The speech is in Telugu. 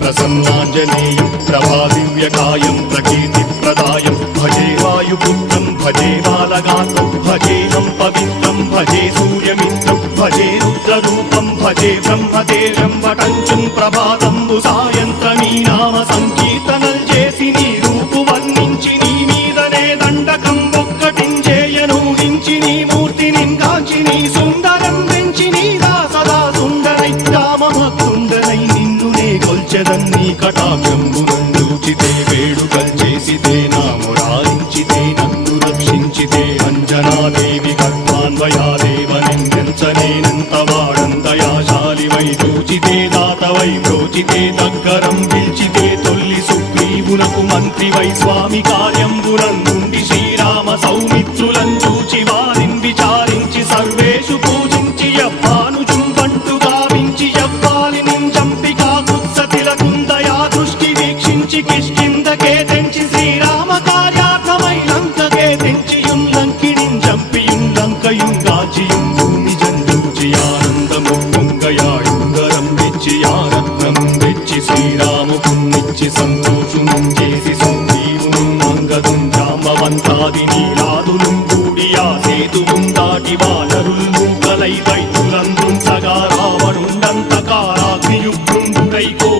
ప్రసన్నాంజనేయం ప్రభాదివ్యకాయం ప్రకీర్తిప్రదాయం భజే వాయుపుత్రం భజే బాలగాత్రం భజేహం పవిత్రం భజే సూర్యమిత్రం భజే రుద్రరూపం భజే బ్రహ్మదేవం వటంచుం ప్రభాతంబు సాయంత్రమీ నామ సంకీర్తనల్ చేసి నీ రూపు వర్ణించి నీ మీదనే దండకం ఒక్కటించేయనూహించి నీ మూర్తిని కాంచి నీ సుందరం పెంచి నీదా సదా సుందరై రామభక్తుండనై నిన్నునే కొల్చెదన్ని కటాక్షంబునందూచితే వేడుకల్ చేసితే నామురారించితే నన్ను రక్షించితే అంజనాదేవి గర్భాన్వయాదేవనిందించనేనంత వాడందయాశాలివై చూచితే దాతవై బ్రోచితే దగ్గరం పిలిచితే తొల్లి సుగ్రీవునకు మంత్రివై స్వామి కార్యంబునందుండి శ్రీరామ సౌమిత్రులను చూచి వారిని విచారించి సర్వేషు పూజించి యవ్వానుజుంబంటు గావించి యవ్వాలిని చంపి కాకుత్సతిలకుందయా దృష్టి వీక్షించి కిష్కిందకే తెంచి శ్రీరామ కార్యార్థమై లంకకే తెంచియుం లంకిణిం చంపియుం లంకయుం గాచియుం భూమి జందూచి ఆనందము పొంగయాయుంగరం వెచ్చి ఆరత్నం వెచ్చి శ్రీరాముకున్నిచ్చి